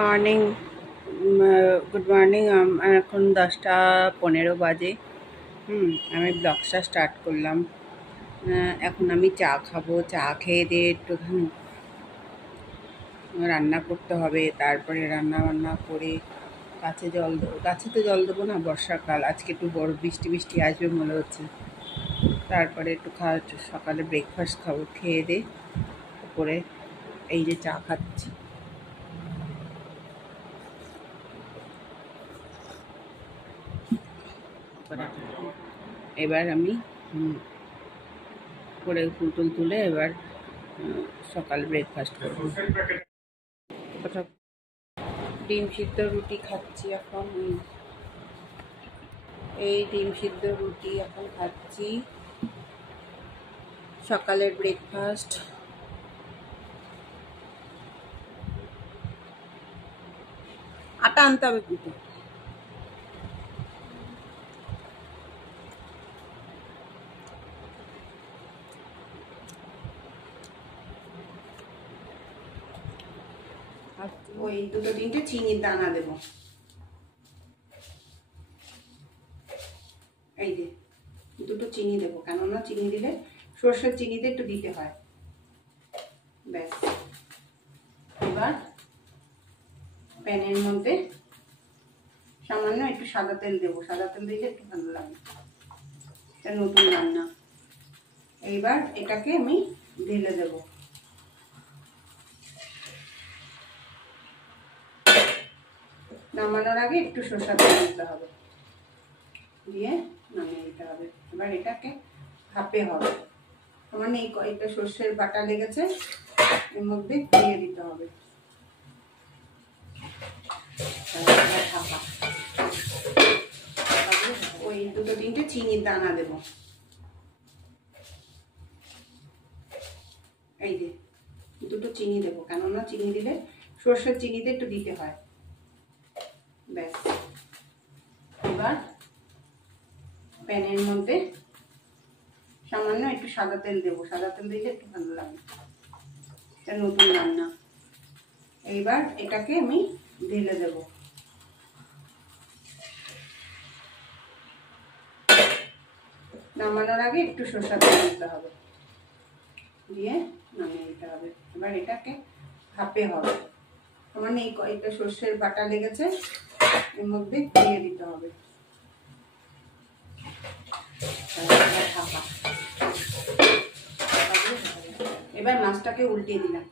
Morning. Good morning. এখন 10টা 15 বাজে। আমি ব্লগটা স্টার্ট করলাম। এখন আমি চা খাবো। চা খেয়ে দিয়ে একটুখানি রান্না করতে হবে। তারপরে রান্না বান্না করে গাছে তো জল দেবো না, বর্ষাকাল। আজকে একটু বড় বৃষ্টি বৃষ্টি আসবে মনে হচ্ছে। তারপরে একটু সকালে ব্রেকফাস্ট খাবো। খেয়ে দিয়ে করে এই যে চা খাচ্ছি। এবার আমি করে পুতুল তুলে এবার সকাল ব্রেকফাস্ট করবো। ডিম সিদ্ধ রুটি খাচ্ছি এখন। এই ডিম সিদ্ধ রুটি এখন খাচ্ছি, সকালের ব্রেকফাস্ট। আটা আনতে হবে কিন্তু। ওই 2-3টে চিনির দানা দেবো। এই যে 2টো চিনি দেবো, কেননা চিনি দিলে সর্ষের চিনিতে একটু দিতে হয়। ব্যাস। এবার প্যানের মধ্যে সামান্য একটু সাদা তেল দেবো। সাদা তেল দিলে একটু ভালো লাগে, এটা নতুন রান্না। এইবার এটাকে আমি ঢেলে দেবো। নামানোর আগে একটু সরষের তেল দিতে হবে, দিয়ে নামিয়ে দিতে হবে। এবার এটাকে ভাপে হবে। আমার এই কয়েকটা সর্ষের বাটা লেগেছে, এর মধ্যে দিয়ে দিতে হবে। ওই 2-3টে চিনির দানা দেবো। এই যে 2টো চিনি দেবো, কেননা চিনি দিলে সর্ষের চিনিতে একটু দিতে হয়। ব্যাস। এবার প্যানের মধ্যে সামান্য একটু সাদা তেল দেবো। সাদা তেল দিলে একটু ভালো লাগে, এটা নতুন রান্না। এইবার এটাকে আমি ঢেলে দেবো। নামানোর আগে একটু সরষের তেল দিতে হবে, দিয়ে নামিয়ে দিতে হবে। এবার এটাকে ভাপে হবে। আমার এই কয়েকটা সর্ষের বাটা লেগেছে, এর মধ্যে দিয়ে দিতে হবে। এবার মাছটাকে উল্টিয়ে দিলাম।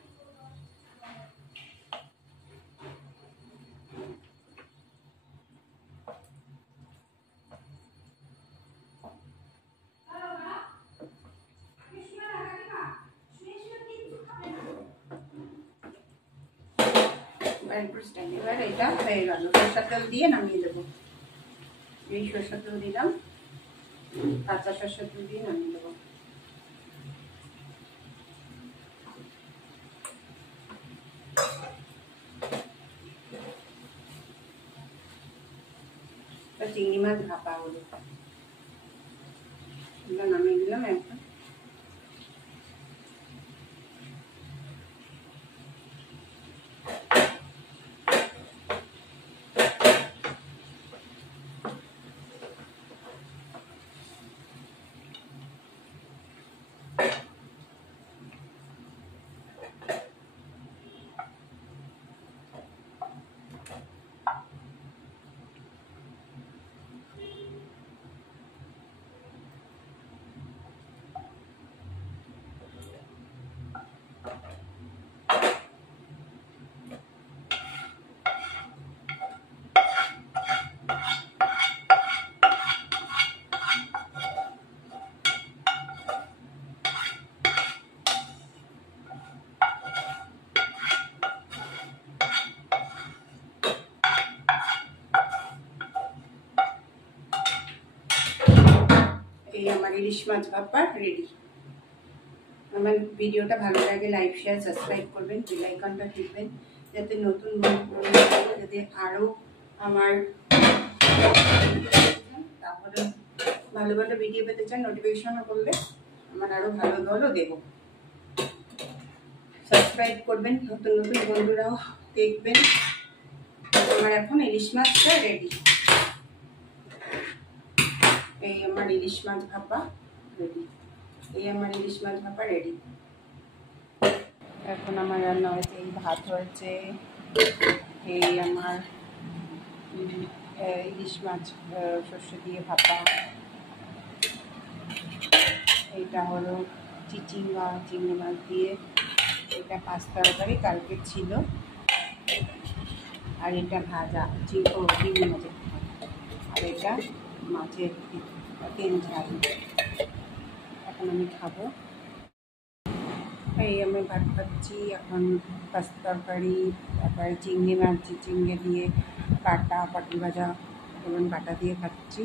এবার এটা হয়ে গেল। সরষের তেল দিয়ে নামিয়ে দেবো। এই সরষের তেল দিলাম, কাঁচা সরষের তেল দিয়ে নামিয়ে দেবো। চিংড়ি মাছ ভাপা হলো, নামিয়ে দিলাম একদম। এই আমার ইলিশ মাছ ভাপা রেডি। আমার ভিডিওটা ভালো লাগে লাইক শেয়ার সাবস্ক্রাইব করবেন, বেল আইকনটা টিপবেন, যাতে নতুন যাতে আরও আমার তাহলে ভালো ভালো ভিডিও পেতে চান, নোটিফিকেশন করলে আমার আরও ভালো ভালো দেবো। সাবস্ক্রাইব করবেন, নতুন নতুন বন্ধুরাও দেখবেন। আমার এখন ইলিশ মাছটা রেডি। এই আমার ইলিশ মাছ ভাপা রেডি। এখন আমার রান্না হয়েছে, এই ভাত হয়েছে, এই আমার ইলিশ মাছ সর্ষে দিয়ে ভাপা, এইটা হলো চিংড়ি মাছ দিয়ে, এটা পাঁচ তরকারি কালকে ছিল, আর এটা ভাজা চিংড়ি মাছের, আর এটা মাছের তেল ঝাল। এখন আমি খাবো। এই আমি ভাত খাচ্ছি এখন, পাঁচ তরকারি, তারপরে চিংড়ি দিয়ে পটল ভাজা এবং বাটা দিয়ে খাচ্ছি।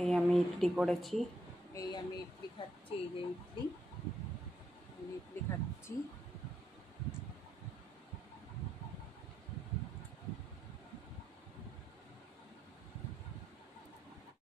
এই আমি ইডলি করেছি, এই আমি ইডলি খাচ্ছি, এই যে ইডলি খাচ্ছি।